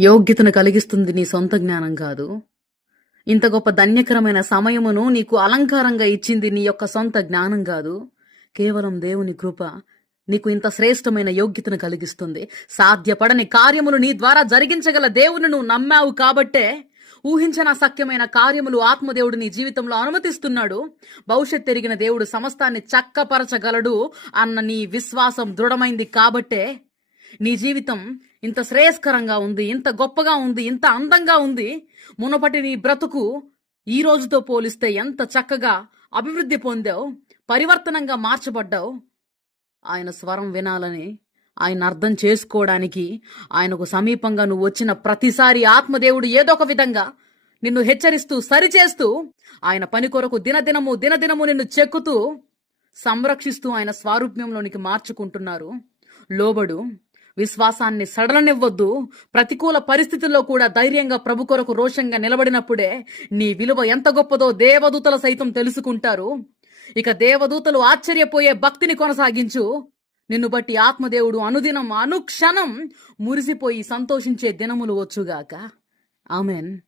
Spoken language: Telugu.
యోగ్యతను కలిగిస్తుంది నీ సొంత జ్ఞానం కాదు. ఇంత గొప్ప ధన్యకరమైన సమయమును నీకు అలంకారంగా ఇచ్చింది నీ యొక్క సొంత జ్ఞానం కాదు. కేవలం దేవుని కృప నీకు ఇంత శ్రేష్టమైన యోగ్యతను కలిగిస్తుంది. సాధ్యపడని కార్యములు నీ ద్వారా జరిగించగల దేవుని నువ్వు నమ్మావు కాబట్టే ఊహించిన సఖ్యమైన కార్యములు ఆత్మదేవుడు నీ జీవితంలో అనుమతిస్తున్నాడు. భవిష్యత్ ఎరిగిన దేవుడు సమస్తాన్ని చక్కపరచగలడు అన్న నీ విశ్వాసం దృఢమైంది కాబట్టే నీ జీవితం ఇంత శ్రేయస్కరంగా ఉంది, ఇంత గొప్పగా ఉంది, ఇంత అందంగా ఉంది. మునపటి నీ బ్రతుకు ఈ రోజుతో పోలిస్తే ఎంత చక్కగా అభివృద్ధి పొందావు, పరివర్తనంగా మార్చబడ్డావు. ఆయన స్వరం వినాలని, ఆయన అర్థం చేసుకోవడానికి, ఆయనకు సమీపంగా నువ్వు వచ్చిన ప్రతిసారి ఆత్మదేవుడు ఏదో ఒక విధంగా నిన్ను హెచ్చరిస్తూ, సరిచేస్తూ, ఆయన పని కొరకు దినదినము నిన్ను చెక్కుతూ, సంరక్షిస్తూ ఆయన స్వారూప్యంలోనికి మార్చుకుంటున్నారు. లోబడు, విశ్వాసాన్ని సడలనివ్వద్దు. ప్రతికూల పరిస్థితుల్లో కూడా ధైర్యంగా ప్రభు కొరకు రోషంగా నిలబడినప్పుడే నీ విలువ ఎంత గొప్పదో దేవదూతలు సైతం తెలుసుకుంటారు. ఇక దేవదూతలు ఆశ్చర్యపోయే భక్తిని కొనసాగించు. నిన్ను బట్టి ఆత్మదేవుడు అనుదినం అనుక్షణం మురిసిపోయి సంతోషించే దినములు వచ్చుగాక. ఆమెన్.